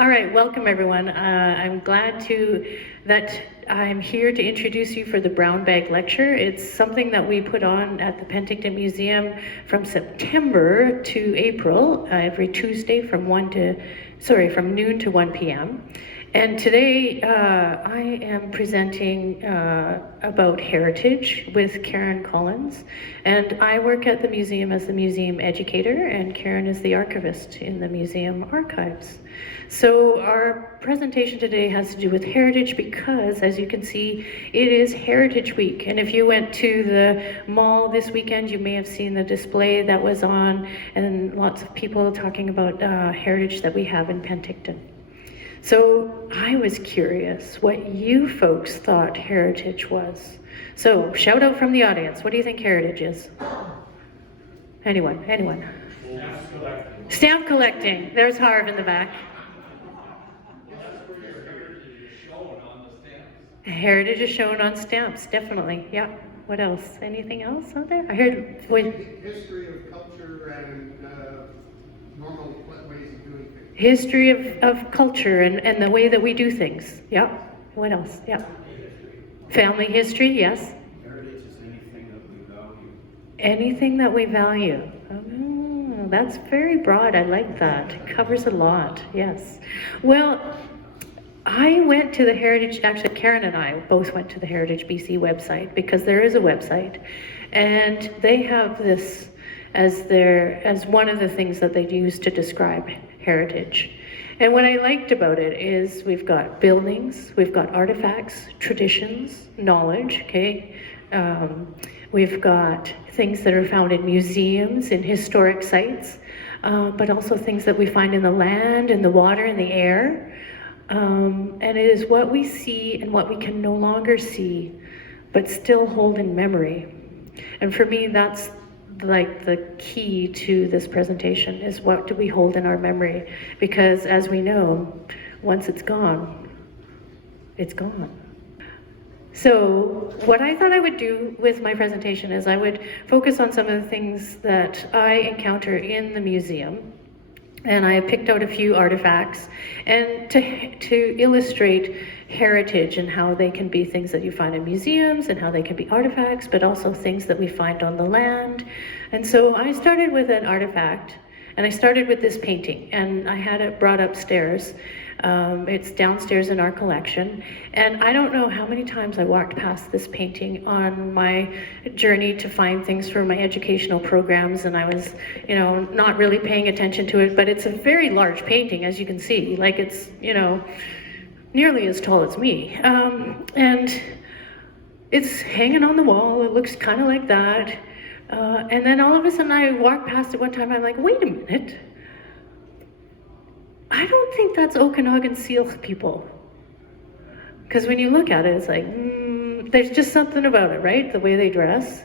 All right, welcome everyone. I'm glad that I'm here to introduce you for the Brown Bag Lecture. It's something that we put on at the Penticton Museum from September to April, every Tuesday from noon to 1 p.m. And today I am presenting about heritage with Karen Collins. And I work at the museum as the museum educator, and Karen is the archivist in the museum archives. So our presentation today has to do with heritage because, as you can see, it is Heritage Week. And if you went to the mall this weekend, you may have seen the display that was on, and lots of people talking about heritage that we have in Penticton. So I was curious what you folks thought heritage was. So shout out from the audience. What do you think heritage is? Anyone? Stamp collecting. Stamp collecting. There's Harv in the back. Heritage is shown on stamps, definitely. Yeah. What else? Anything else out there? I heard. History of culture and normal ways of doing things. History of culture and the way that we do things. Yeah. What else? Yeah. Family history, yes. Heritage is anything that we value. Anything that we value. Oh, that's very broad. I like that. It covers a lot. Yes. Well, I went to the Heritage, actually Karen and I both went to the Heritage BC website because there is a website, and they have this as one of the things that they use to describe heritage. And what I liked about it is we've got buildings, we've got artifacts, traditions, knowledge, okay? We've got things that are found in museums, in historic sites, but also things that we find in the land, in the water, in the air. And it is what we see and what we can no longer see, but still hold in memory. And for me, that's like the key to this presentation, is what do we hold in our memory? Because as we know, once it's gone, it's gone. So what I thought I would do with my presentation is I would focus on some of the things that I encounter in the museum. And I picked out a few artifacts and to illustrate heritage and how they can be things that you find in museums and how they can be artifacts, but also things that we find on the land. And so I started with an artifact, and I started with this painting, and I had it brought upstairs. It's downstairs in our collection, and I don't know how many times I walked past this painting on my journey to find things for my educational programs, and I was, not really paying attention to it, but it's a very large painting, as you can see. Like, it's, nearly as tall as me. And it's hanging on the wall. It looks kind of like that. And then all of a sudden I walked past it one time, I'm like, wait a minute. I don't think that's Okanagan Syilx people. Because when you look at it, it's like, there's just something about it, right? The way they dress.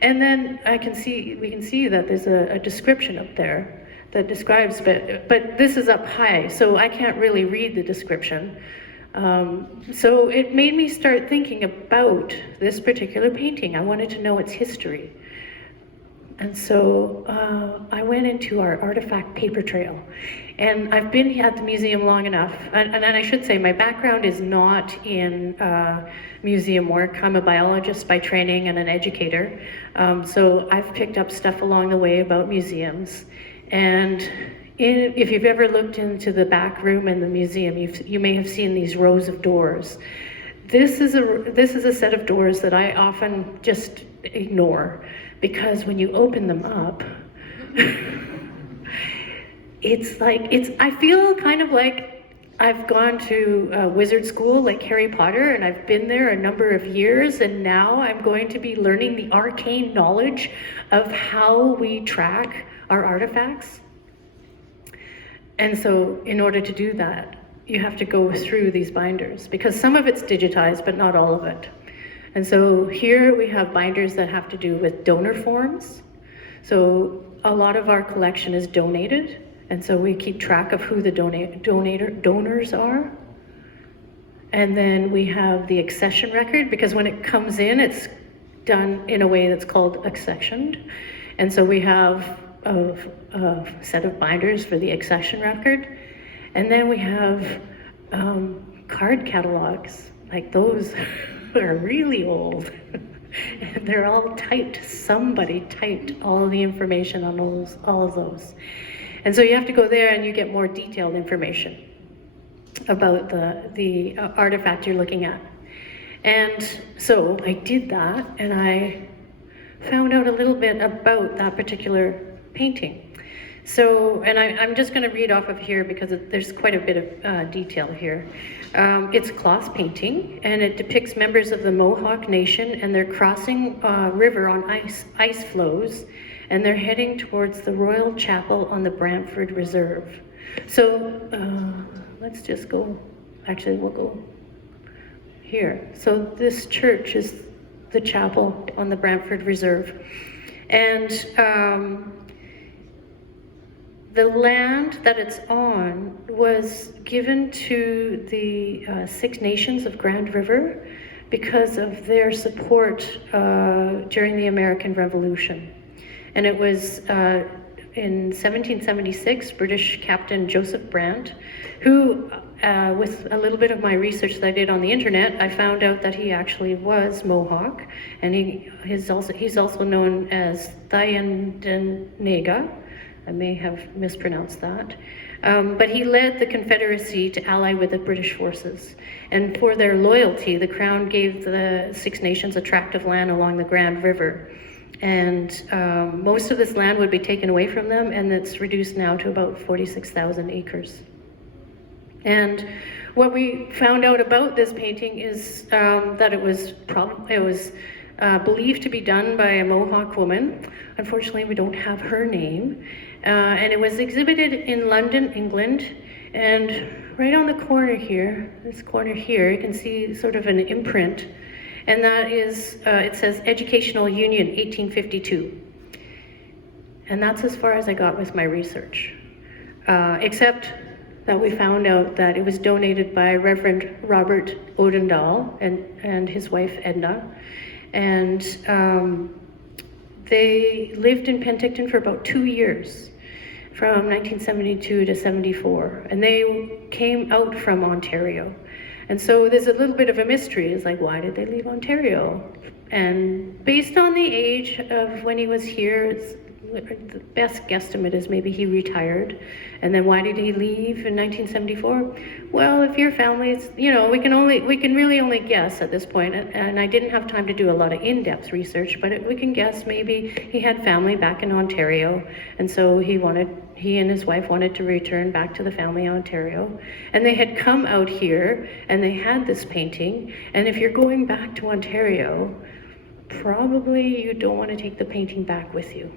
And then we can see that there's a description up there that describes, but this is up high, so I can't really read the description. So it made me start thinking about this particular painting. I wanted to know its history. And so I went into our artifact paper trail. And I've been at the museum long enough, and I should say my background is not in museum work. I'm a biologist by training and an educator. So I've picked up stuff along the way about museums. And if you've ever looked into the back room in the museum, you may have seen these rows of doors. This is a set of doors that I often just ignore, because when you open them up, I feel kind of like I've gone to wizard school like Harry Potter, and I've been there a number of years, and now I'm going to be learning the arcane knowledge of how we track our artifacts. And so in order to do that, you have to go through these binders, because some of it's digitized, but not all of it. And so here we have binders that have to do with donor forms. So a lot of our collection is donated, and so we keep track of who the donors are. And then we have the accession record, because when it comes in, it's done in a way that's called accessioned. And so we have a set of binders for the accession record. And then we have card catalogs, like those are really old. And they're all typed. Somebody typed all the information on all of those. And so you have to go there and you get more detailed information about the artifact you're looking at. And so I did that, and I found out a little bit about that particular painting. So, and I'm just going to read off of here because there's quite a bit of detail here. It's a cloth painting, and it depicts members of the Mohawk Nation, and they're crossing a river on ice floes, and they're heading towards the Royal Chapel on the Brantford Reserve. So let's just go, actually we'll go here. So this church is the chapel on the Brantford Reserve. And the land that it's on was given to the Six Nations of Grand River because of their support during the American Revolution. And it was in 1776, British Captain Joseph Brant, who, with a little bit of my research that I did on the internet, I found out that he actually was Mohawk, and he's also known as Thayendanegea. I may have mispronounced that. But he led the Confederacy to ally with the British forces. And for their loyalty, the Crown gave the Six Nations a tract of land along the Grand River. And most of this land would be taken away from them, and it's reduced now to about 46,000 acres. And what we found out about this painting is that it was believed to be done by a Mohawk woman. Unfortunately, we don't have her name. And it was exhibited in London, England. And right on the corner here, this corner here, you can see sort of an imprint. And that is, it says Educational Union, 1852. And that's as far as I got with my research. Except that we found out that it was donated by Reverend Robert Odendahl and his wife Edna. And they lived in Penticton for about 2 years, from 1972 to 74. And they came out from Ontario. And so there's a little bit of a mystery. It's like, why did they leave Ontario? And based on the age of when he was here, the best guesstimate is maybe he retired. And then why did he leave in 1974? Well, if your family, it's, you know, we can really only guess at this point. And I didn't have time to do a lot of in-depth research, but we can guess maybe he had family back in Ontario, and so he and his wife wanted to return back to the family in Ontario. And they had come out here, and they had this painting. And if you're going back to Ontario, probably you don't want to take the painting back with you.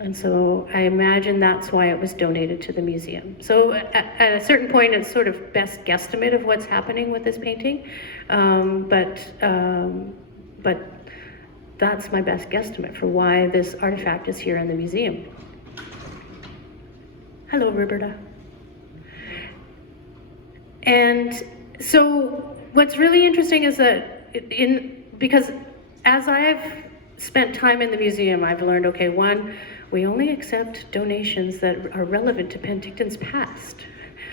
And so I imagine that's why it was donated to the museum. So at a certain point, it's sort of best guesstimate of what's happening with this painting. But that's my best guesstimate for why this artifact is here in the museum. Hello, Roberta. And so what's really interesting is that because as I've spent time in the museum, I've learned, okay, one, we only accept donations that are relevant to Penticton's past.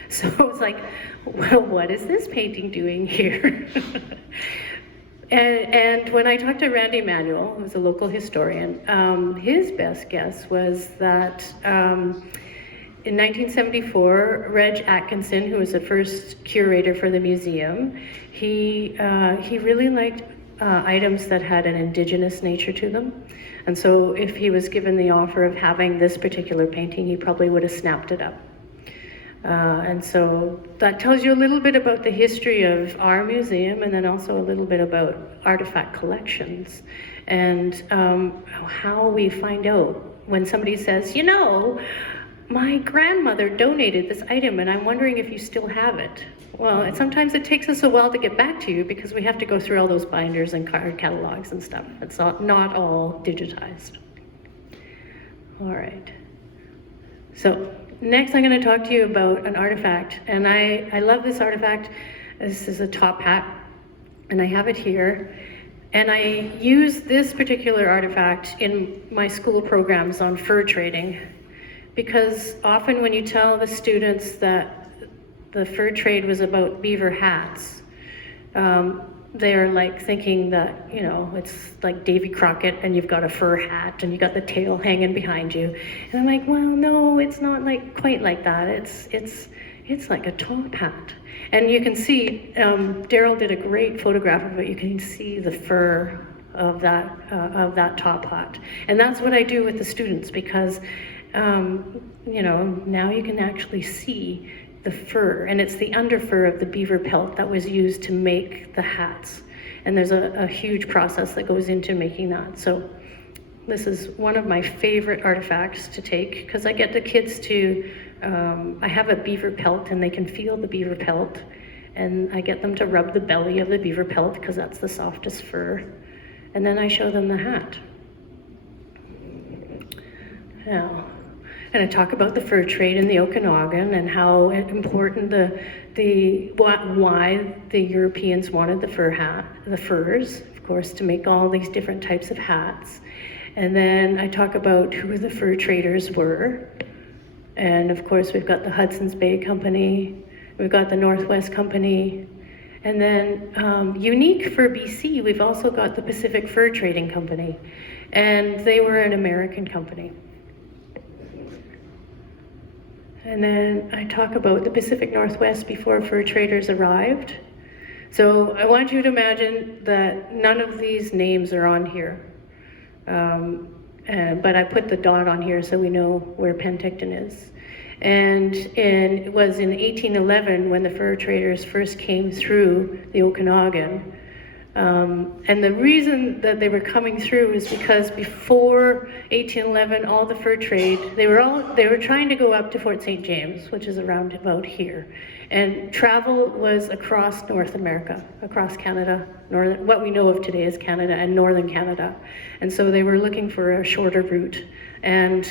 So it's like, well, what is this painting doing here? and when I talked to Randy Emanuel, who's a local historian, his best guess was that in 1974, Reg Atkinson, who was the first curator for the museum, he really liked items that had an indigenous nature to them. And so if he was given the offer of having this particular painting, he probably would have snapped it up. And so that tells you a little bit about the history of our museum, and then also a little bit about artifact collections, and how we find out when somebody says, you know, my grandmother donated this item and I'm wondering if you still have it. Well, sometimes it takes us a while to get back to you because we have to go through all those binders and card catalogs and stuff. It's not all digitized. All right. So next I'm going to talk to you about an artifact, and I love this artifact. This is a top hat, and I have it here. And I use this particular artifact in my school programs on fur trading, because often when you tell the students that the fur trade was about beaver hats. They're like thinking that, you know, it's like Davy Crockett and you've got a fur hat and you got the tail hanging behind you. And I'm like, well, no, it's not like quite like that. It's like a top hat. And you can see, Daryl did a great photograph of it. You can see the fur of that top hat. And that's what I do with the students because, you know, now you can actually see the fur, and it's the under fur of the beaver pelt that was used to make the hats. And there's a huge process that goes into making that. So this is one of my favorite artifacts to take because I get the kids to, I have a beaver pelt and they can feel the beaver pelt, and I get them to rub the belly of the beaver pelt because that's the softest fur. And then I show them the hat. Now, and I talk about the fur trade in the Okanagan and how important why the Europeans wanted the furs, of course, to make all these different types of hats. And then I talk about who the fur traders were. And of course, we've got the Hudson's Bay Company, we've got the Northwest Company, and then unique for BC, we've also got the Pacific Fur Trading Company, and they were an American company. And then I talk about the Pacific Northwest before fur traders arrived. So I want you to imagine that none of these names are on here. But I put the dot on here so we know where Penticton is. And it was in 1811 when the fur traders first came through the Okanagan. And the reason that they were coming through is because before 1811, all the fur trade, they were trying to go up to Fort St. James, which is around about here. And travel was across North America, across Canada, what we know of today is Canada and northern Canada. And so they were looking for a shorter route. And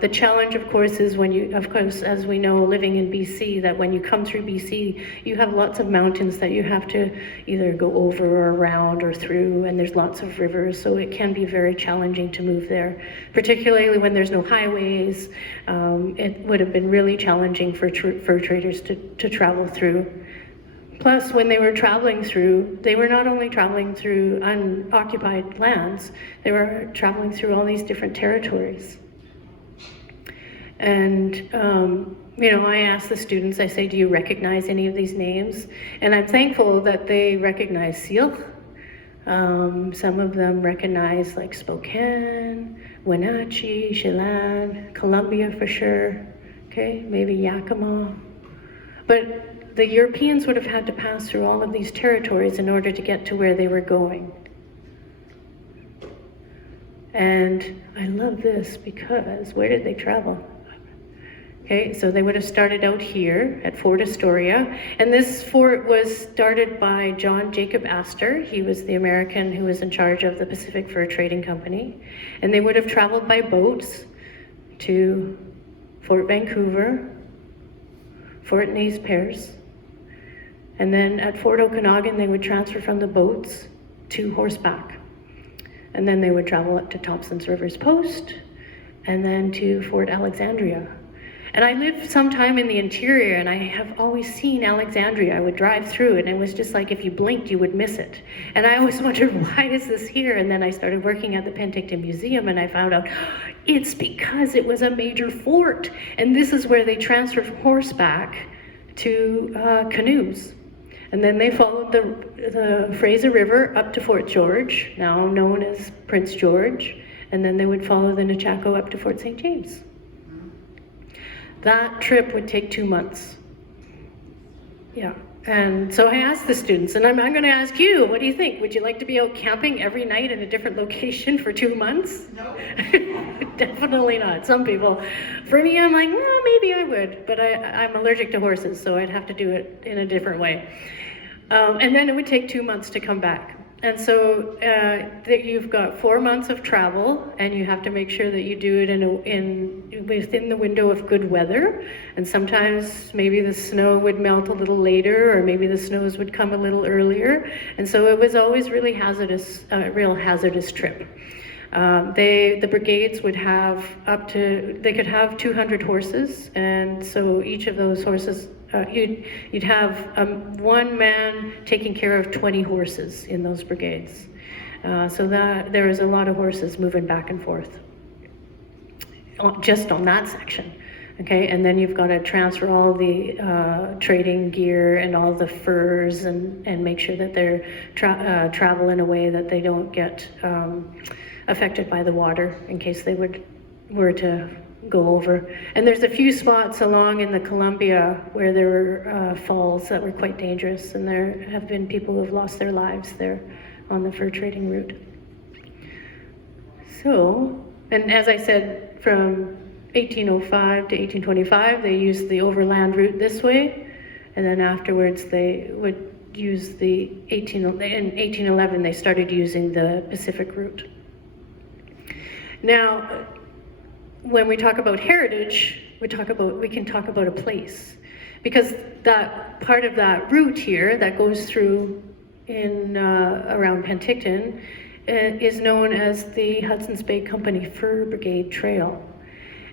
the challenge, of course, is when you, of course, as we know, living in BC, that when you come through BC, you have lots of mountains that you have to either go over or around or through, and there's lots of rivers, so it can be very challenging to move there, particularly when there's no highways. It would have been really challenging for fur traders to travel through. Plus, when they were traveling through, they were not only traveling through unoccupied lands, they were traveling through all these different territories. And, you know, I ask the students, I say, do you recognize any of these names? And I'm thankful that they recognize Syilx. Some of them recognize like Spokane, Wenatchee, Chelan, Columbia for sure, okay, maybe Yakima. But the Europeans would have had to pass through all of these territories in order to get to where they were going. And I love this because where did they travel? Okay, so they would have started out here at Fort Astoria, and this fort was started by John Jacob Astor. He was the American who was in charge of the Pacific Fur Trading Company, and they would have traveled by boats to Fort Vancouver, Fort Nez Perce, and then at Fort Okanagan they would transfer from the boats to horseback, and then they would travel up to Thompson's Rivers Post, and then to Fort Alexandria. And I lived sometime in the interior, and I have always seen Alexandria. I would drive through it, and it was just like if you blinked, you would miss it. And I always wondered, why is this here? And then I started working at the Penticton Museum, and I found out it's because it was a major fort. And this is where they transferred from horseback to canoes. And then they followed the Fraser River up to Fort George, now known as Prince George. And then they would follow the Nechako up to Fort St. James. That trip would take 2 months. Yeah, and so I asked the students, and I'm going to ask you, what do you think? Would you like to be out camping every night in a different location for 2 months? No. Definitely not. Some people. For me, I'm like, well, maybe I would, but I'm allergic to horses, so I'd have to do it in a different way. And then it would take 2 months to come back. And so you've got 4 months of travel, and you have to make sure that you do it within the window of good weather. And sometimes maybe the snow would melt a little later, or maybe the snows would come a little earlier. And so it was always really hazardous, a real hazardous trip. The brigades would have they could have 200 horses, and so each of those horses you'd have one man taking care of 20 horses in those brigades. So that there is a lot of horses moving back and forth, just on that section. Okay, and then you've got to transfer all the trading gear and all the furs and make sure that they're travel in a way that they don't get affected by the water in case they were to go over. And there's a few spots along in the Columbia where there were falls that were quite dangerous, and there have been people who have lost their lives there on the fur trading route. So, and as I said, from 1805 to 1825, they used the overland route this way, and then afterwards they would use in 1811 they started using the Pacific route. Now, when we talk about heritage, we can talk about a place, because that part of that route here that goes through in around Penticton is known as the Hudson's Bay Company Fur Brigade Trail.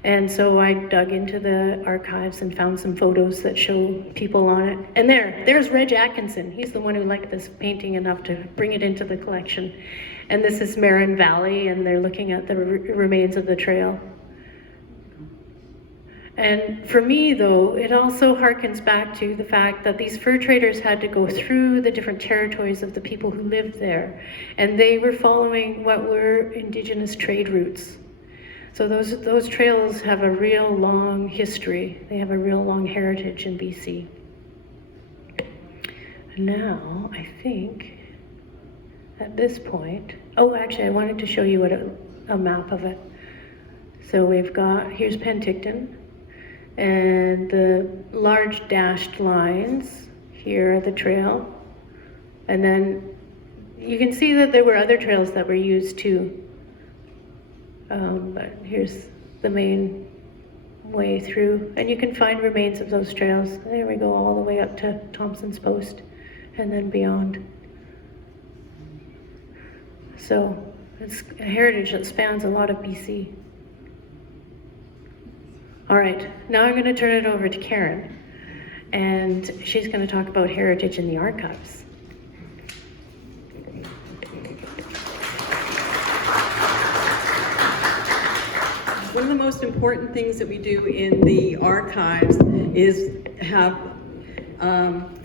And so I dug into the archives and found some photos that show people on it. And there's Reg Atkinson. He's the one who liked this painting enough to bring it into the collection. And this is Marin Valley, and they're looking at the remains of the trail. And for me, though, it also harkens back to the fact that these fur traders had to go through the different territories of the people who lived there. And they were following what were Indigenous trade routes. So those trails have a real long history. They have a real long heritage in BC. Now, I think at this point, oh, actually, I wanted to show you a map of it. So we've got, here's Penticton, and the large dashed lines here are the trail. And then you can see that there were other trails that were used too. But here's the main way through, and you can find remains of those trails. There we go, all the way up to Thompson's Post and then beyond. So it's a heritage that spans a lot of BC. All right, now I'm going to turn it over to Karen, and she's going to talk about heritage in the archives. One of the most important things that we do in the archives is have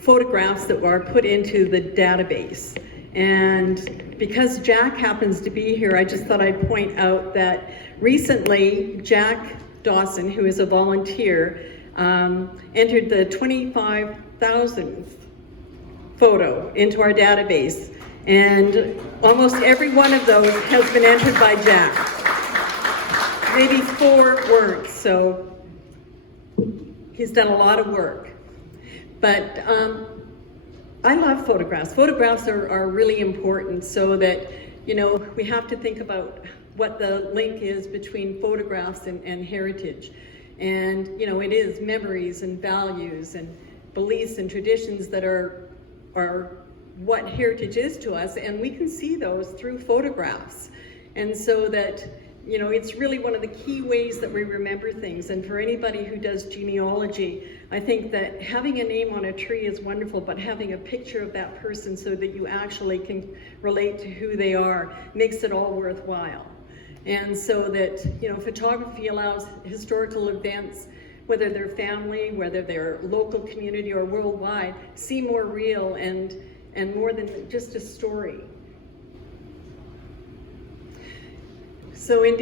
photographs that are put into the database. And because Jack happens to be here, I just thought I'd point out that recently Jack Dawson, who is a volunteer, entered the 25,000th photo into our database. And almost every one of those has been entered by Jack. Maybe 4 weren't, so he's done a lot of work. But I love photographs. Photographs are really important, so that, you know, we have to think about what the link is between photographs and heritage. And, you know, it is memories and values and beliefs and traditions that are what heritage is to us, and we can see those through photographs. And so that, you know, it's really one of the key ways that we remember things. And for anybody who does genealogy, I think that having a name on a tree is wonderful, but having a picture of that person so that you actually can relate to who they are makes it all worthwhile. And so that, you know, photography allows historical events, whether they're family, whether they're local community or worldwide, seem more real and more than just a story. So in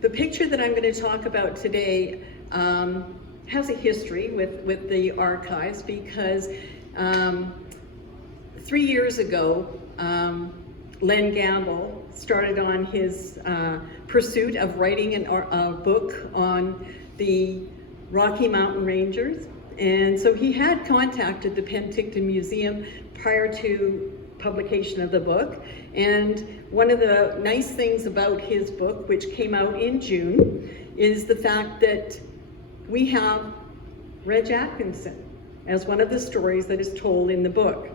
the picture that I'm going to talk about today has a history with the archives, because 3 years ago, Len Gamble started on his pursuit of writing a book on the Rocky Mountain Rangers. And so he had contacted the Penticton Museum prior to publication of the book. And one of the nice things about his book, which came out in June, is the fact that we have Reg Atkinson as one of the stories that is told in the book.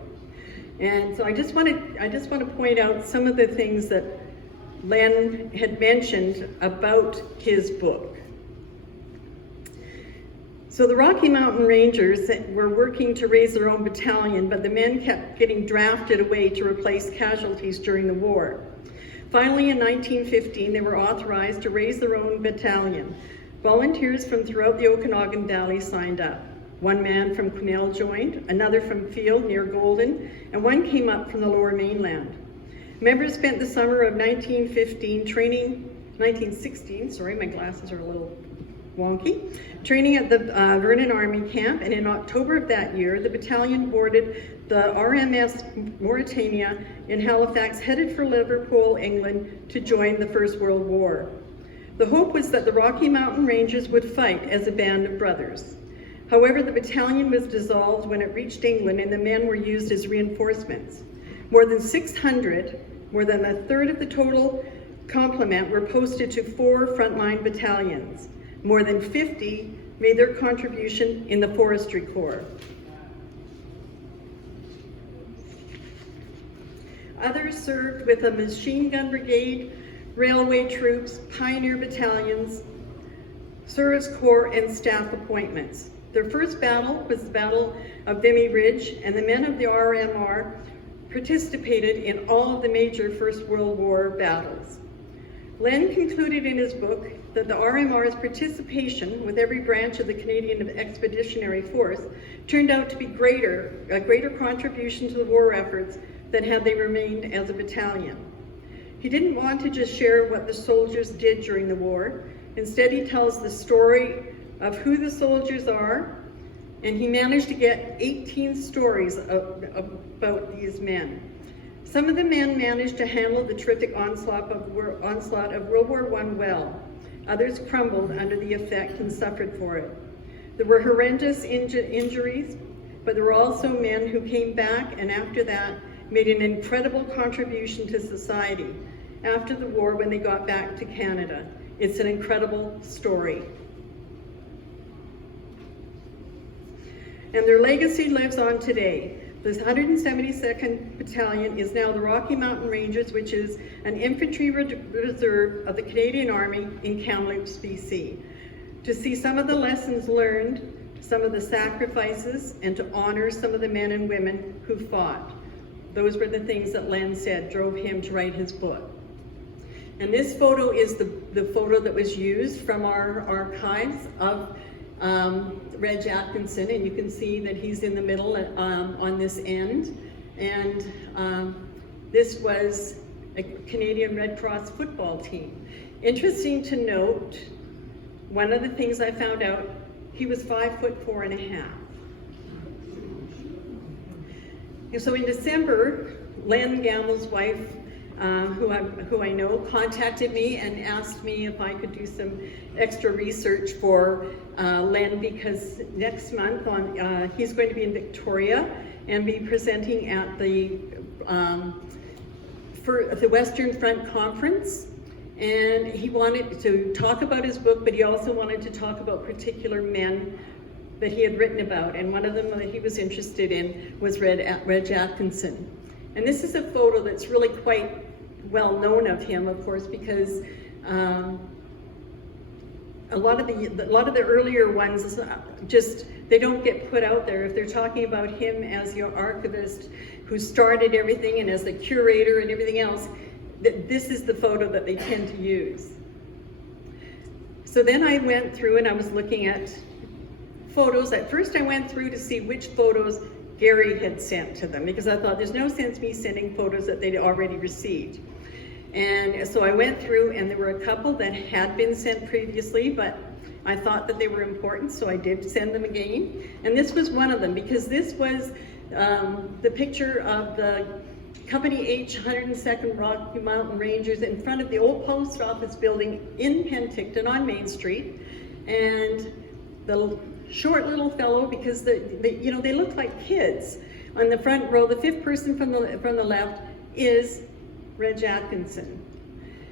And so I just want to point out some of the things that Len had mentioned about his book. So the Rocky Mountain Rangers were working to raise their own battalion, but the men kept getting drafted away to replace casualties during the war. Finally, in 1915, they were authorized to raise their own battalion. Volunteers from throughout the Okanagan Valley signed up. One man from Quesnel joined, another from Field near Golden, and one came up from the Lower Mainland. Members spent the summer of 1916, sorry, my glasses are a little wonky, training at the Vernon Army Camp, and in October of that year, the battalion boarded the RMS Mauritania in Halifax, headed for Liverpool, England, to join the First World War. The hope was that the Rocky Mountain Rangers would fight as a band of brothers. However, the battalion was dissolved when it reached England, and the men were used as reinforcements. More than 600, more than a third of the total complement, were posted to 4 frontline battalions. More than 50 made their contribution in the Forestry Corps. Others served with a machine gun brigade, railway troops, pioneer battalions, service corps, and staff appointments. Their first battle was the Battle of Vimy Ridge, and the men of the RMR participated in all of the major First World War battles. Len concluded in his book that the RMR's participation with every branch of the Canadian Expeditionary Force turned out to be a greater contribution to the war efforts than had they remained as a battalion. He didn't want to just share what the soldiers did during the war. Instead, he tells the story of who the soldiers are, and he managed to get 18 stories about these men. Some of the men managed to handle the terrific onslaught of World War I well. Others crumbled under the effect and suffered for it. There were horrendous injuries, but there were also men who came back and after that made an incredible contribution to society after the war when they got back to Canada. It's an incredible story. And their legacy lives on today. The 172nd Battalion is now the Rocky Mountain Rangers, which is an infantry reserve of the Canadian Army in Kamloops, BC. To see some of the lessons learned, some of the sacrifices, and to honor some of the men and women who fought. Those were the things that Len said drove him to write his book. And this photo is the photo that was used from our archives of Reg Atkinson, and you can see that he's in the middle on this end. And this was a Canadian Red Cross football team. Interesting to note, one of the things I found out, he was 5'4½". And so in December, Len Gamble's wife, who I know, contacted me and asked me if I could do some extra research for Len, because next month he's going to be in Victoria and be presenting at the Western Front Conference. And he wanted to talk about his book, but he also wanted to talk about particular men that he had written about. And one of them that he was interested in was Reg Atkinson. And this is a photo that's really quite well known of him, of course, because a lot of the earlier ones just, they don't get put out there. If they're talking about him as the archivist who started everything and as the curator and everything else, this is the photo that they tend to use. So then I went through and I was looking at photos. At first I went through to see which photos Gary had sent to them, because I thought there's no sense me sending photos that they'd already received. And so I went through, and there were a couple that had been sent previously, but I thought that they were important, so I did send them again. And this was one of them, because this was the picture of the Company H 102nd Rocky Mountain Rangers in front of the old post office building in Penticton on Main Street. And the short little fellow, because they look like kids. On the front row, the fifth person from the left is Reg Atkinson.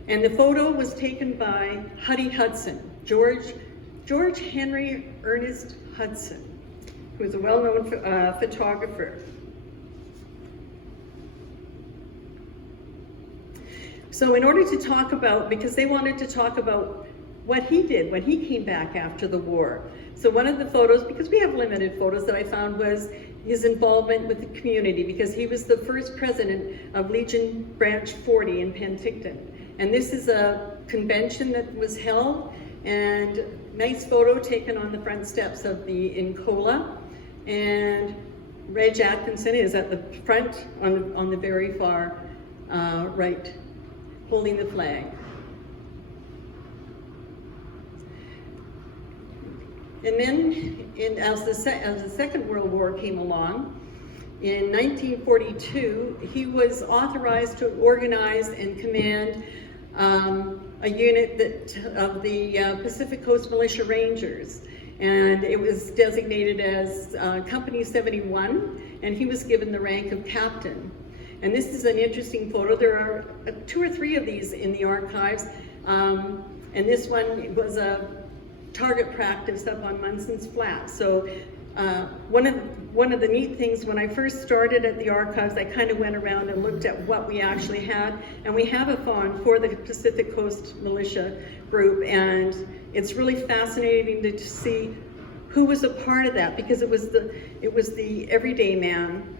And the photo was taken by Huddy Hudson, George Henry Ernest Hudson, who is a well-known photographer. So in order to talk about, because they wanted to talk about what he did when he came back after the war. So one of the photos, because we have limited photos, that I found was his involvement with the community, because he was the first president of Legion Branch 40 in Penticton. And this is a convention that was held, and nice photo taken on the front steps of the Incola. And Reg Atkinson is at the front on the very far right, holding the flag. And then, as the Second World War came along, in 1942, he was authorized to organize and command a unit of the Pacific Coast Militia Rangers. And it was designated as Company 71, and he was given the rank of captain. And this is an interesting photo. There are 2 or 3 of these in the archives, and this one was a target practice up on Munson's Flat. So one of the neat things, when I first started at the archives, I kind of went around and looked at what we actually had, and we have a fawn for the Pacific Coast Militia group, and it's really fascinating to see who was a part of that, because it was the everyday man.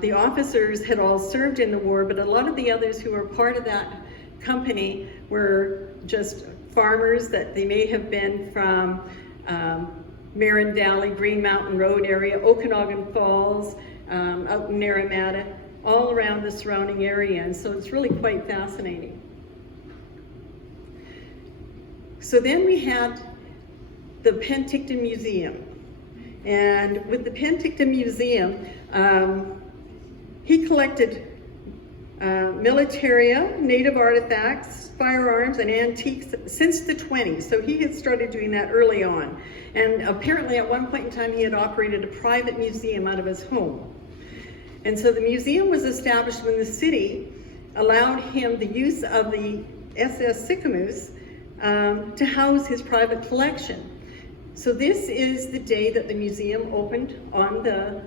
The officers had all served in the war, but a lot of the others who were part of that company were just farmers, that they may have been from Marin Valley, Green Mountain Road area, Okanagan Falls, out in Naramata, all around the surrounding area. And so it's really quite fascinating. So then we had the Penticton Museum. And with the Penticton Museum, he collected militaria, native artifacts, firearms, and antiques since the 20s. So he had started doing that early on. And apparently at one point in time, he had operated a private museum out of his home. And so the museum was established when the city allowed him the use of the SS Sycamoose to house his private collection. So this is the day that the museum opened on the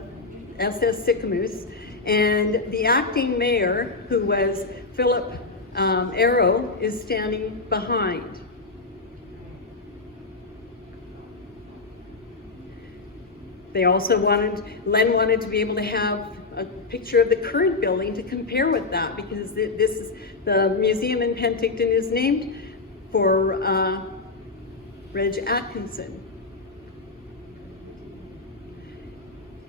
SS Sycamoose, and the acting mayor, who was Philip Arrow, is standing behind. They also Len wanted to be able to have a picture of the current building to compare with that, because the museum in Penticton is named for Reg Atkinson.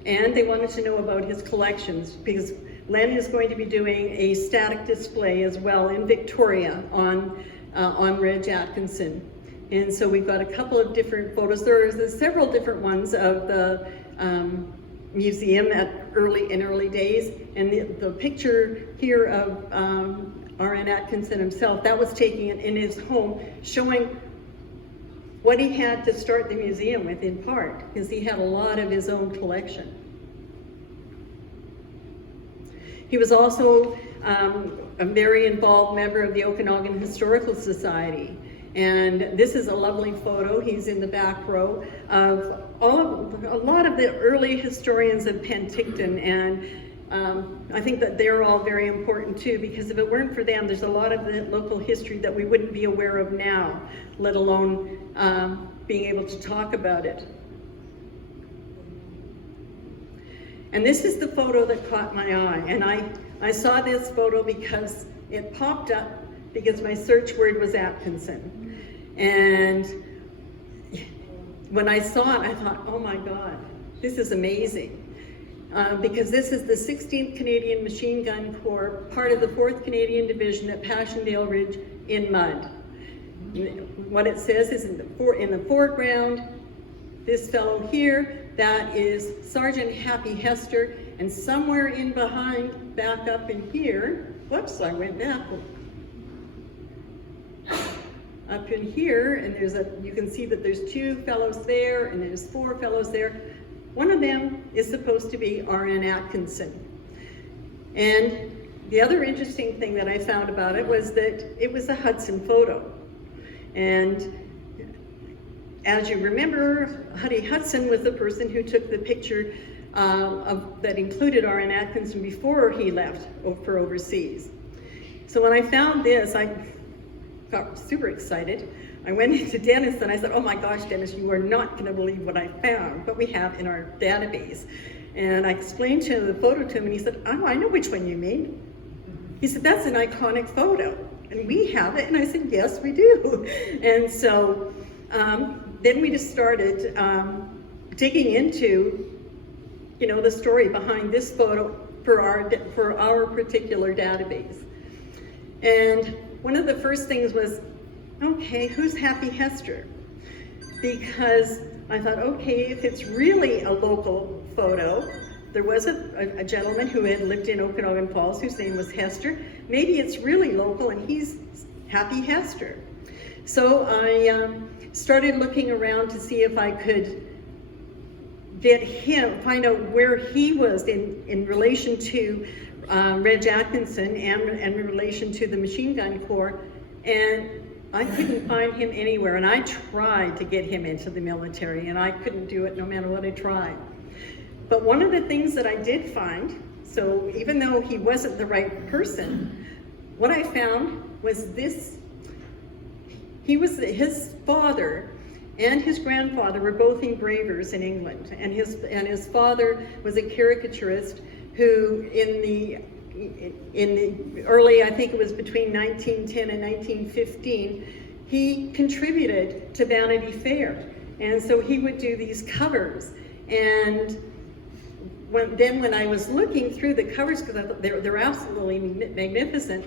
And they wanted to know about his collections, because Len is going to be doing a static display as well in Victoria on Reg Atkinson. And so we've got a couple of different photos. There's several different ones of the museum in early days. And the picture here of R.N. Atkinson himself, that was taken in his home, showing what he had to start the museum with, in part, because he had a lot of his own collection. He was also a very involved member of the Okanagan Historical Society. And this is a lovely photo. He's in the back row of a lot of the early historians of Penticton, and I think that they're all very important too, because if it weren't for them, there's a lot of the local history that we wouldn't be aware of now, let alone being able to talk about it. And this is the photo that caught my eye, and I saw this photo because it popped up because my search word was Atkinson. And when I saw it, I thought, oh my God, this is amazing. Because this is the 16th Canadian Machine Gun Corps, part of the 4th Canadian Division at Passchendaele Ridge in Mud. What it says is in the foreground, this fellow here, that is Sergeant Happy Hester, and somewhere in behind, back up in here, whoops, I went backward. Up in here, and you can see that there's 2 fellows there, and there's 4 fellows there. One of them is supposed to be R.N. Atkinson. And the other interesting thing that I found about it was that it was a Hudson photo. And as you remember, Huddy Hudson was the person who took the picture that included R.N. Atkinson before he left for overseas. So when I found this, I got super excited. I went into Dennis and I said, oh my gosh, Dennis, you are not going to believe what I found, what we have in our database. And I explained the photo to him, and he said, oh, I know which one you mean. He said, that's an iconic photo, and we have it. And I said, yes, we do. And so then we just started digging into, you know, the story behind this photo for our particular database. And one of the first things was, okay, who's Happy Hester? Because I thought, okay, if it's really a local photo, there was a gentleman who had lived in Okanagan Falls whose name was Hester. Maybe it's really local and he's Happy Hester. So I started looking around to see if I could get him, find out where he was in relation to Reg Atkinson and in relation to the Machine Gun Corps, and I couldn't find him anywhere. And I tried to get him into the military, and I couldn't do it no matter what I tried. But one of the things that I did find, so even though he wasn't the right person, what I found was this. His father and his grandfather were both engravers in England, and his father was a caricaturist who in the early, I think it was between 1910 and 1915, he contributed to Vanity Fair, and so he would do these covers. And when I was looking through the covers, because they're absolutely magnificent,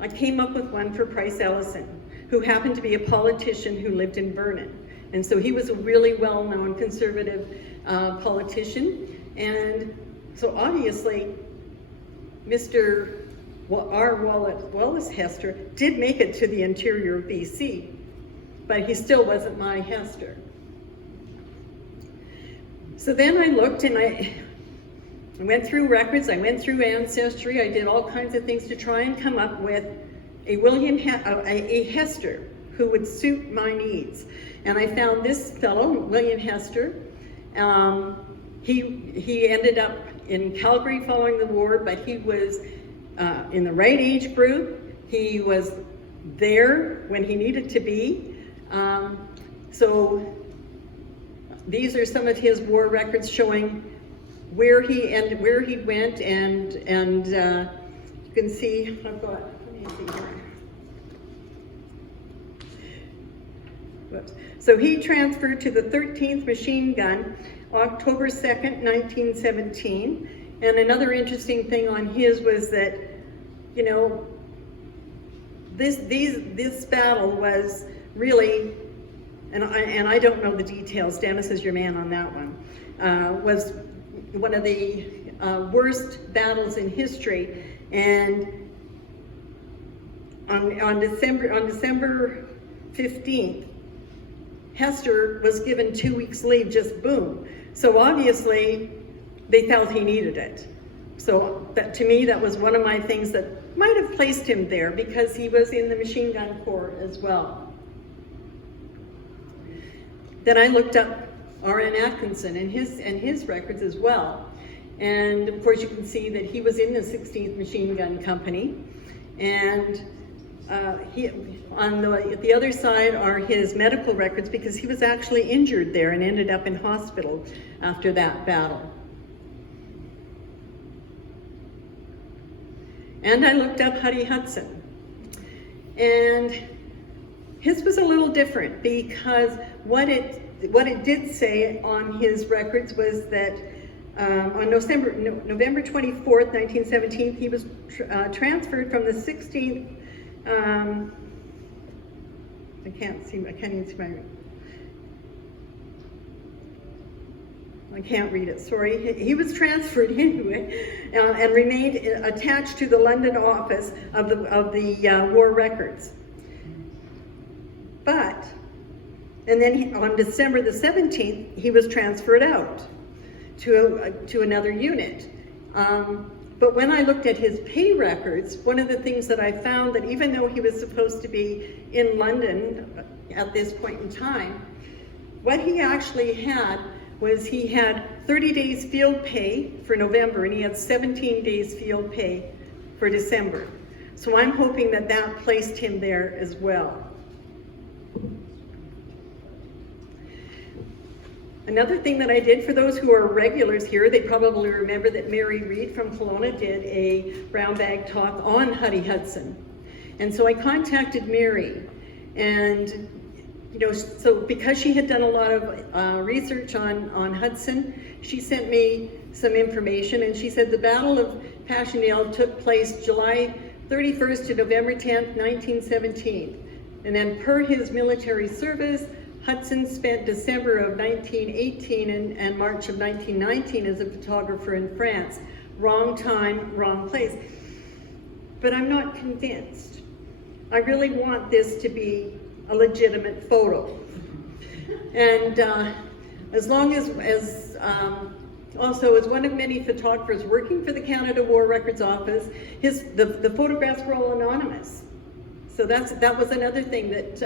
I came up with one for Price Ellison, who happened to be a politician who lived in Vernon. And so he was a really well-known conservative politician. And so obviously, Mr. R. Wallace Hester did make it to the interior of BC, but he still wasn't my Hester. So then I looked and I went through records, I went through Ancestry, I did all kinds of things to try and come up with a Hester who would suit my needs. And I found this fellow, William Hester. He ended up in Calgary following the war, but he was in the right age group. He was there when he needed to be. So these are some of his war records showing where he went, and you can see, I've got, let me see here. Whoops. So he transferred to the 13th Machine Gun October 2nd, 1917. And another interesting thing on his was that, you know, this battle was really, and I don't know the details, Dennis is your man on that one, was one of the worst battles in history. And on December 15th, Hester was given 2 weeks leave, just boom. So obviously they felt he needed it. So that, to me, that was one of my things that might have placed him there, because he was in the Machine Gun Corps as well. Then I looked up R.N. Atkinson and his records as well. And of course you can see that he was in the 16th Machine Gun Company. And at the other side are his medical records, because he was actually injured there and ended up in hospital after that battle. And I looked up Huddy Hudson. And his was a little different, because what it did say on his records was that on November 24th, 1917, he was transferred from the 16th. I can't even see I can't read it, sorry. He was transferred anyway, and remained attached to the London office of the war records. But, and then on December the 17th, he was transferred out to another unit. But when I looked at his pay records, one of the things that I found, that even though he was supposed to be in London at this point in time, what he actually had was he had 30 days field pay for November, and he had 17 days field pay for December. So I'm hoping that that placed him there as well. Another thing that I did, for those who are regulars here, they probably remember that Mary Reed from Kelowna did a brown bag talk on Huddy Hudson. And so I contacted Mary, and so because she had done a lot of research on Hudson, she sent me some information, and she said the Battle of Passchendaele took place July 31st to November 10th, 1917. And then per his military service, Hudson spent December of 1918 and March of 1919 as a photographer in France. Wrong time, wrong place. But I'm not convinced. I really want this to be a legitimate photo. And as long as also as one of many photographers working for the Canada War Records Office, the photographs were all anonymous. So that was another thing that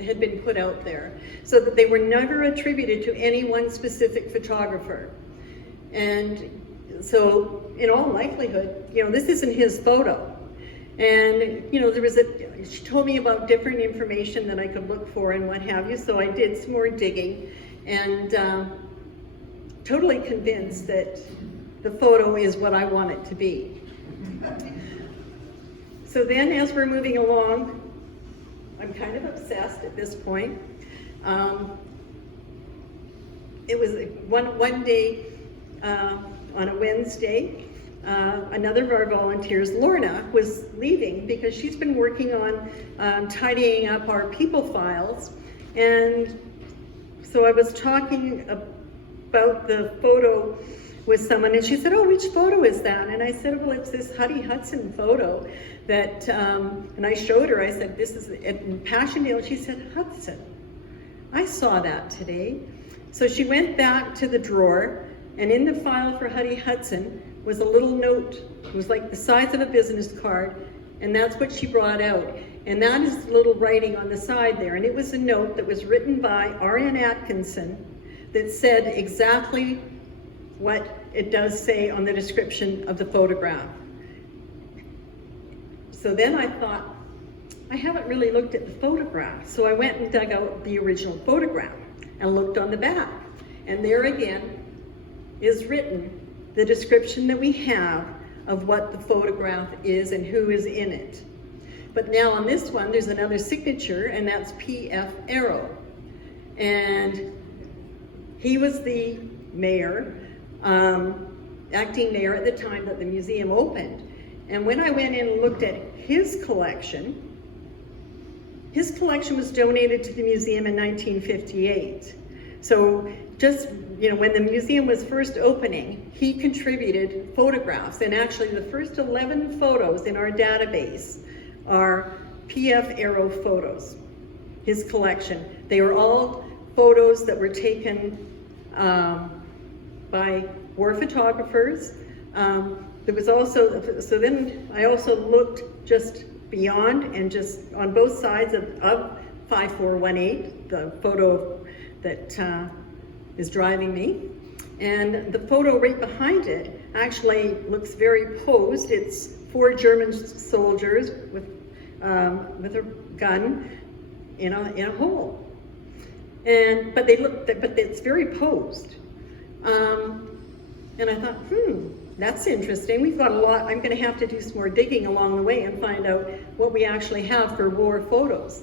had been put out there, so that they were never attributed to any one specific photographer. And so in all likelihood, this isn't his photo. And she told me about different information that I could look for and what have you, so I did some more digging, and totally convinced that the photo is what I want it to be. So then, as we're moving along, I'm kind of obsessed at this point. It was one day on a Wednesday, another of our volunteers, Lorna, was leaving because she's been working on tidying up our people files. And so I was talking about the photo with someone, and she said, "Oh, which photo is that?" And I said, "Well, it's this Huddy Hudson photo that," and I showed her, I said, "This is in Passchendaele." She said, "Hudson, I saw that today." So she went back to the drawer, and in the file for Huddy Hudson was a little note. It was like the size of a business card, and that's what she brought out. And that is little writing on the side there, and it was a note that was written by R.N. Atkinson that said exactly what it does say on the description of the photograph. So then I thought, I haven't really looked at the photograph. So I went and dug out the original photograph and looked on the back. And there again is written the description that we have of what the photograph is and who is in it. But now on this one, there's another signature, and that's P.F. Arrow. And he was the mayor, acting mayor at the time that the museum opened. And when I went in and looked at his collection was donated to the museum in 1958. So just, when the museum was first opening, he contributed photographs. And actually the first 11 photos in our database are P.F. Arrow photos, his collection. They were all photos that were taken by war photographers. There was also, so then I also looked just beyond and just on both sides of 5418, the photo that is driving me. And the photo right behind it actually looks very posed. It's 4 German soldiers with a gun in a hole. But it's very posed. And I thought, that's interesting. We've got a lot. I'm going to have to do some more digging along the way and find out what we actually have for war photos.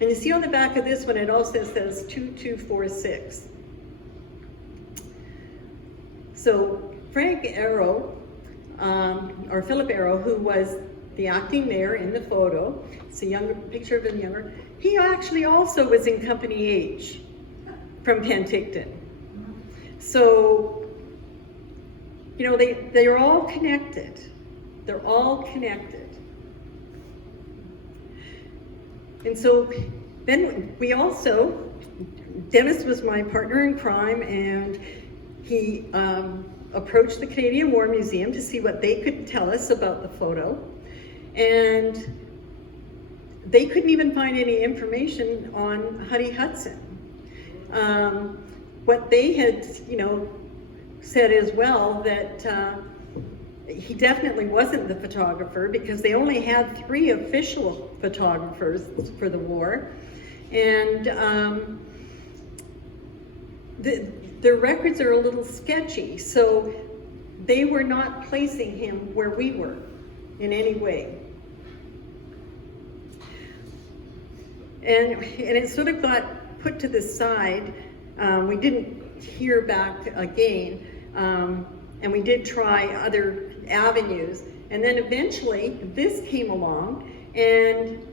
And you see on the back of this one, it also says 2246. So Frank Arrow, or Philip Arrow, who was the acting mayor in the photo, it's a younger picture of him younger, he actually also was in Company H from Penticton. So, they're all connected. They're all connected. And so then we also, Dennis was my partner in crime, and he approached the Canadian War Museum to see what they could tell us about the photo. And they couldn't even find any information on Huddy Hudson. What they had, said as well, that he definitely wasn't the photographer, because they only had 3 official photographers for the war. And their records are a little sketchy, so they were not placing him where we were in any way. And it sort of got put to the side. We didn't hear back again, and we did try other avenues. And then eventually this came along, and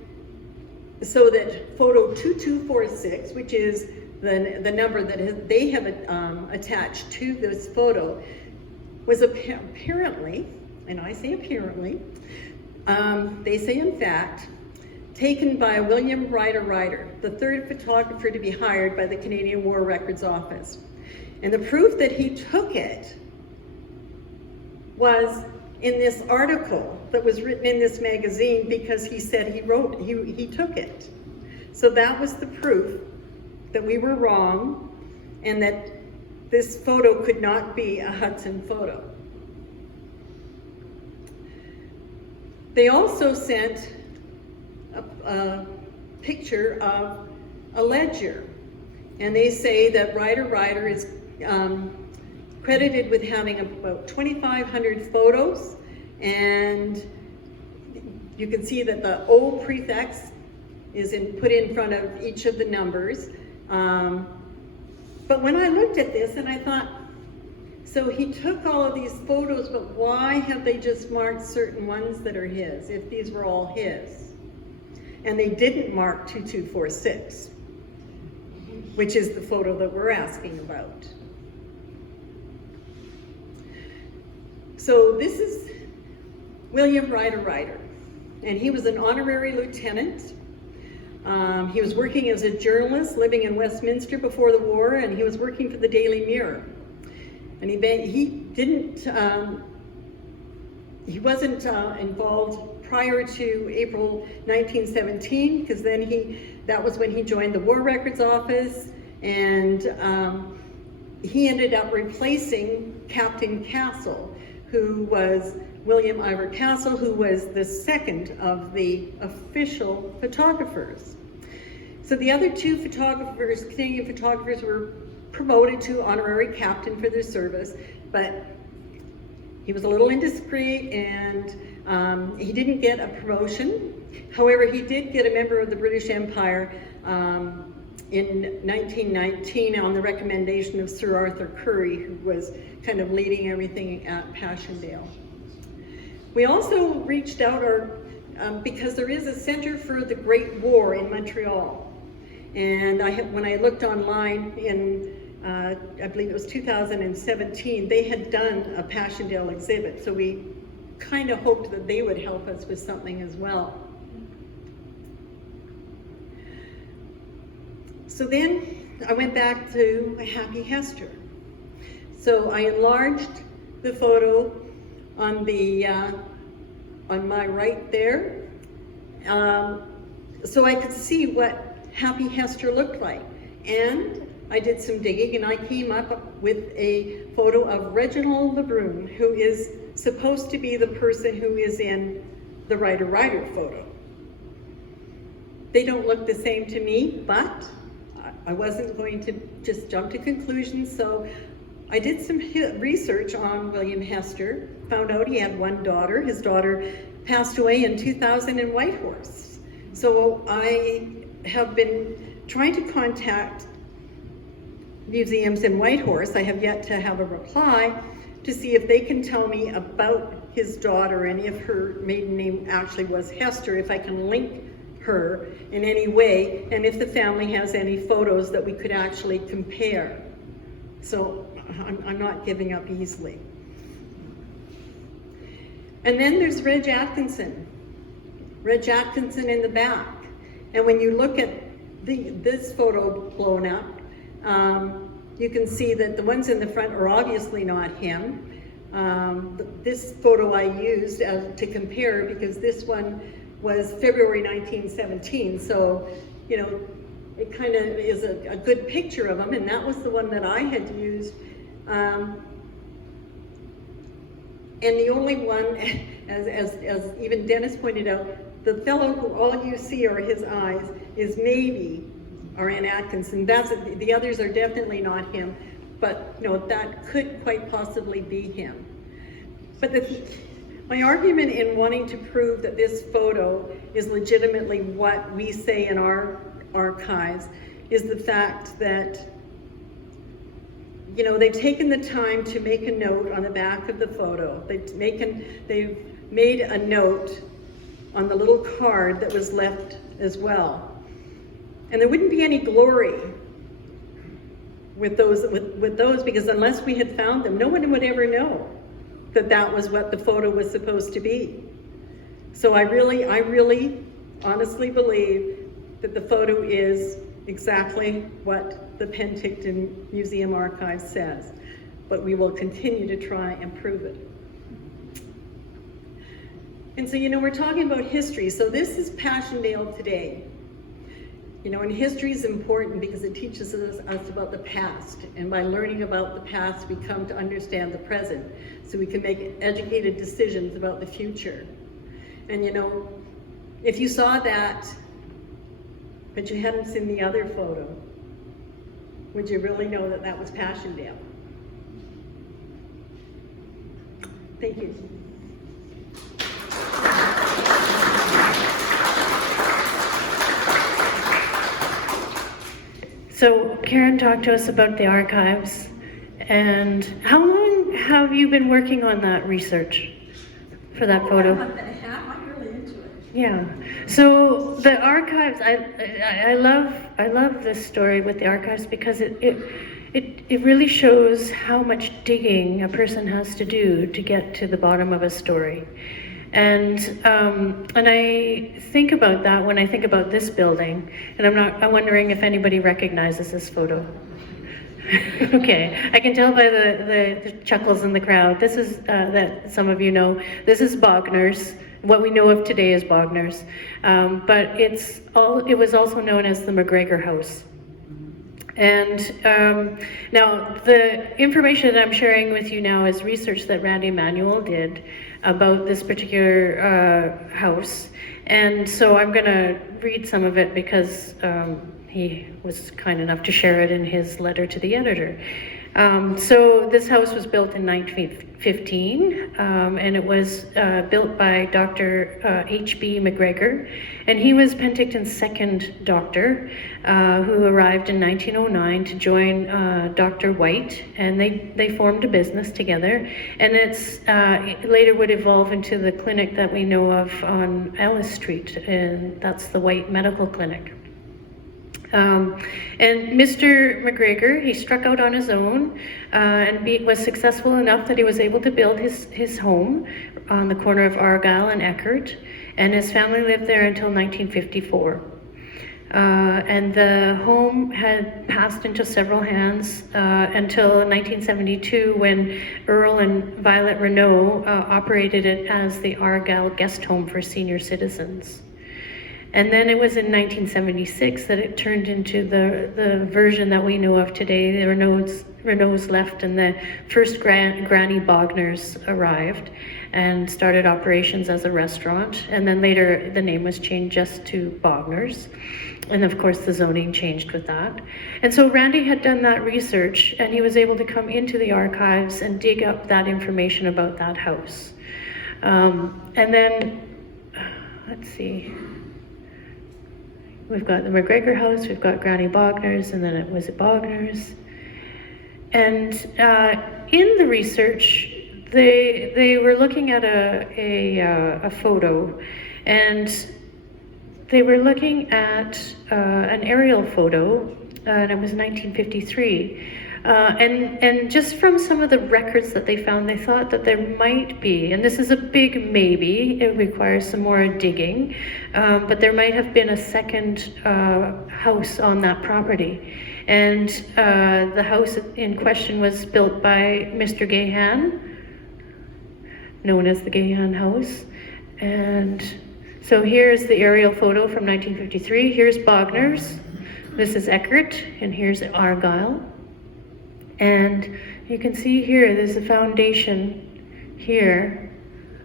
so that photo 2246, which is the number that they have attached to this photo, was apparently, and I say apparently, they say in fact, taken by William Ryder, the third photographer to be hired by the Canadian War Records Office. And the proof that he took it was in this article that was written in this magazine, because he said he took it. So that was the proof that we were wrong and that this photo could not be a Hudson photo. They also sent a picture of a ledger, and they say that Ryder is credited with having about 2,500 photos, and you can see that the O prefix is put in front of each of the numbers. But when I looked at this and I thought, so he took all of these photos, but why have they just marked certain ones that are his, if these were all his? And they didn't mark 2246, which is the photo that we're asking about. So this is William Ryder, and he was an honorary lieutenant. He was working as a journalist living in Westminster before the war, and he was working for the Daily Mirror. And he wasn't involved prior to April 1917, because then that was when he joined the War Records Office, and he ended up replacing Captain Castle, who was William Ivor Castle, who was the second of the official photographers. So the other two photographers, Canadian photographers, were promoted to honorary captain for their service, but he was a little indiscreet and he didn't get a promotion. However, he did get a member of the British Empire in 1919 on the recommendation of Sir Arthur Currie, who was kind of leading everything at Passchendaele. We also reached out because there is a Center for the Great War in Montreal. And when I looked online in, I believe it was 2017, they had done a Passchendaele exhibit. So we kind of hoped that they would help us with something as well. So then I went back to Happy Hester. So I enlarged the photo on my right there, so I could see what Happy Hester looked like. And I did some digging, and I came up with a photo of Reginald Lebrun, who is supposed to be the person who is in the Ryder photo. They don't look the same to me, but I wasn't going to just jump to conclusions, so I did some research on William Hester, found out he had one daughter. His daughter passed away in 2000 in Whitehorse. So I have been trying to contact museums in Whitehorse. I have yet to have a reply to see if they can tell me about his daughter and if her maiden name actually was Hester, if I can link her in any way, and if the family has any photos that we could actually compare. So I'm not giving up easily. And then there's Reg Atkinson in the back. And when you look at this photo blown up, you can see that the ones in the front are obviously not him. This photo I used to compare, because this one was February 1917, so you know, it kind of is a good picture of him, and that was the one that I had used. And the only one, as even Dennis pointed out, the fellow who all you see are his eyes is maybe are in Atkinson. The others are definitely not him, but that could quite possibly be him. But my argument in wanting to prove that this photo is legitimately what we say in our archives is the fact that they've taken the time to make a note on the back of the photo. They've made a note on the little card that was left as well. And there wouldn't be any glory with those because unless we had found them, no one would ever know that that was what the photo was supposed to be. So I really honestly believe that the photo is exactly what the Penticton Museum Archives says, but we will continue to try and prove it. And so, we're talking about history. So this is Passchendaele today. And history is important because it teaches us about the past. And by learning about the past, we come to understand the present. So we can make educated decisions about the future. And if you saw that, but you hadn't seen the other photo, would you really know that that was Passchendaele? Thank you. So Karen talked to us about the archives, and how long have you been working on that research for that photo? A month and a half. I'm really into it. Yeah. So the archives, I love this story with the archives because it really shows how much digging a person has to do to get to the bottom of a story. And I think about that when I think about this building, and I'm wondering if anybody recognizes this photo. Okay, I can tell by the chuckles in the crowd. This is, that some of you know, this is Bogner's. What we know of today is Bogner's. But it was also known as the McGregor House. And now the information that I'm sharing with you now is research that Randy Emanuel did about this particular house. And so I'm gonna read some of it because he was kind enough to share it in his letter to the editor. So this house was built in 1915, and it was built by Dr. H.B. McGregor, and he was Penticton's second doctor, who arrived in 1909 to join Dr. White, and they formed a business together, and it later would evolve into the clinic that we know of on Ellis Street, and that's the White Medical Clinic. And Mr. McGregor, he struck out on his own and was successful enough that he was able to build his home on the corner of Argyll and Eckert, and his family lived there until 1954. And the home had passed into several hands until 1972 when Earl and Violet Renault operated it as the Argyll Guest Home for Senior Citizens. And then it was in 1976 that it turned into the version that we know of today. The Renaults left and the first Granny Bogner's arrived and started operations as a restaurant. And then later the name was changed just to Bogner's. And of course the zoning changed with that. And so Randy had done that research and he was able to come into the archives and dig up that information about that house. And then, let's see. We've got the McGregor House, we've got Granny Bogner's, and then it was Bogner's. And in the research, they were looking at a photo, and they were looking at an aerial photo, and it was 1953. And just from some of the records that they found, they thought that there might be, and this is a big maybe, it requires some more digging, but there might have been a second house on that property. And the house in question was built by Mr. Gahan, known as the Gahan House. And so here's the aerial photo from 1953. Here's Bogner's, this is Eckert, and here's Argyll. And you can see here, there's a foundation here,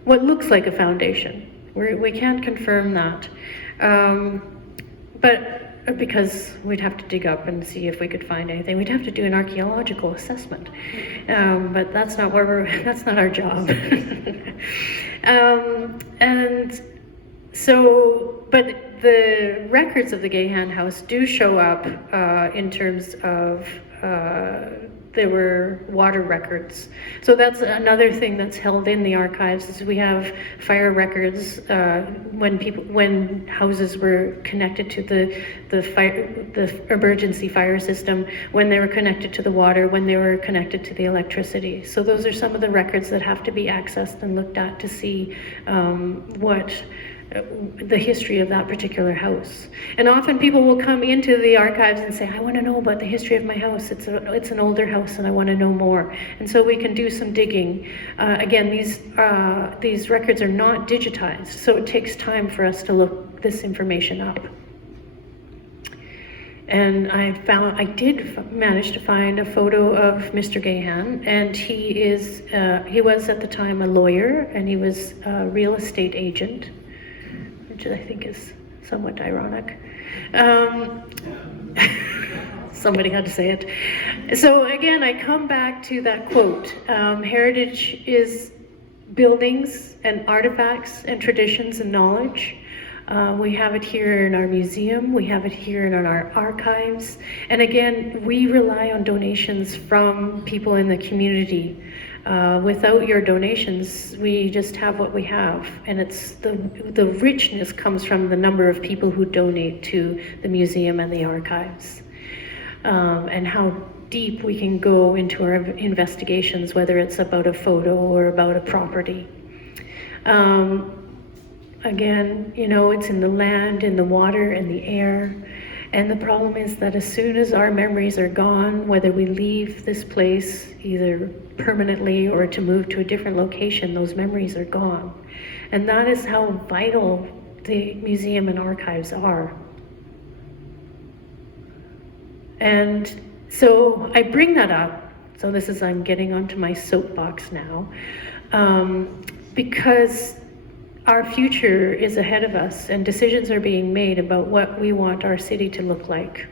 what looks like a foundation. We can't confirm that. But because we'd have to dig up and see if we could find anything. We'd have to do an archaeological assessment, but that's not that's not our job. And so, but the records of the Gahan House do show up in terms of there were water records. So that's another thing that's held in the archives, is we have fire records when houses were connected to the emergency fire system, when they were connected to the water, when they were connected to the electricity. So those are some of the records that have to be accessed and looked at to see what the history of that particular house. And often people will come into the archives and say, I want to know about the history of my house. It's an older house and I want to know more. And so we can do some digging. Again, these records are not digitized, so it takes time for us to look this information up. And I did manage to find a photo of Mr. Gahan, and he was at the time a lawyer, and he was a real estate agent, which I think is somewhat ironic. Somebody had to say it. So again, I come back to that quote. Heritage is buildings and artifacts and traditions and knowledge. We have it here in our museum, we have it here in our archives. And again, we rely on donations from people in the community. Without your donations, we just have what we have, and it's the richness comes from the number of people who donate to the museum and the archives, and how deep we can go into our investigations, whether it's about a photo or about a property. Again, it's in the land, in the water, in the air. And the problem is that as soon as our memories are gone, whether we leave this place either permanently or to move to a different location, those memories are gone. And that is how vital the museum and archives are. And so I bring that up. So I'm getting onto my soapbox now, because our future is ahead of us, and decisions are being made about what we want our city to look like.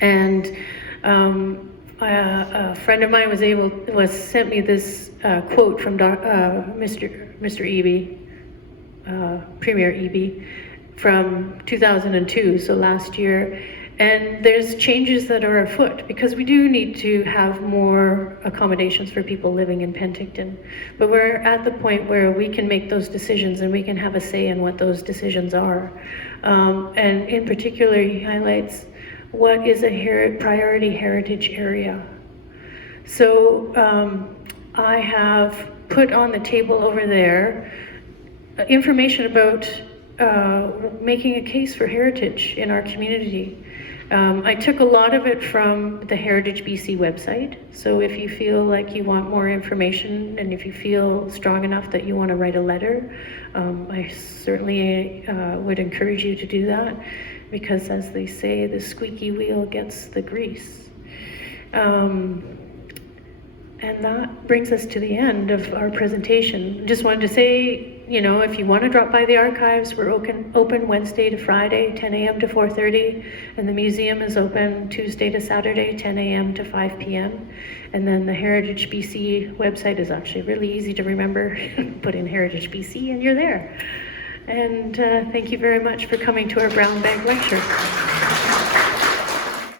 And a friend of mine sent me this quote from Mr. Eby, Premier Eby, from 2002, so last year. And there's changes that are afoot, because we do need to have more accommodations for people living in Penticton. But we're at the point where we can make those decisions and we can have a say in what those decisions are. And in particular, he highlights what is a priority heritage area. So I have put on the table over there information about making a case for heritage in our community. I took a lot of it from the Heritage BC website, so if you feel like you want more information and if you feel strong enough that you want to write a letter, I certainly would encourage you to do that, because as they say, the squeaky wheel gets the grease. And that brings us to the end of our presentation. Just wanted to say, if you want to drop by the archives, we're open Wednesday to Friday, 10 a.m. to 4:30, and the museum is open Tuesday to Saturday, 10 a.m. to 5 p.m. And then the Heritage BC website is actually really easy to remember. Put in Heritage BC and you're there. And thank you very much for coming to our brown bag lecture.